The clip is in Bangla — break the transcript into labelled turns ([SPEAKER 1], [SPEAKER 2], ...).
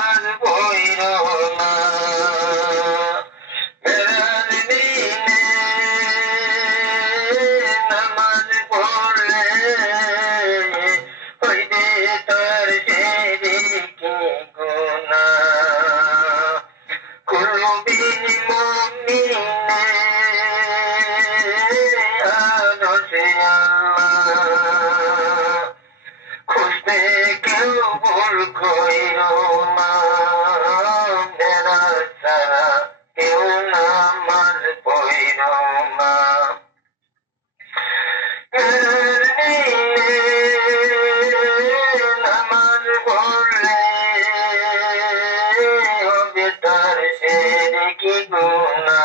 [SPEAKER 1] আর বইর নামাজ পড়লে ওই যে তার সেদিকে গোনা কুলবি মমিনে আদর্শে আল্লাহ খুঁজতে কেউ ভুল কইরো Muhammad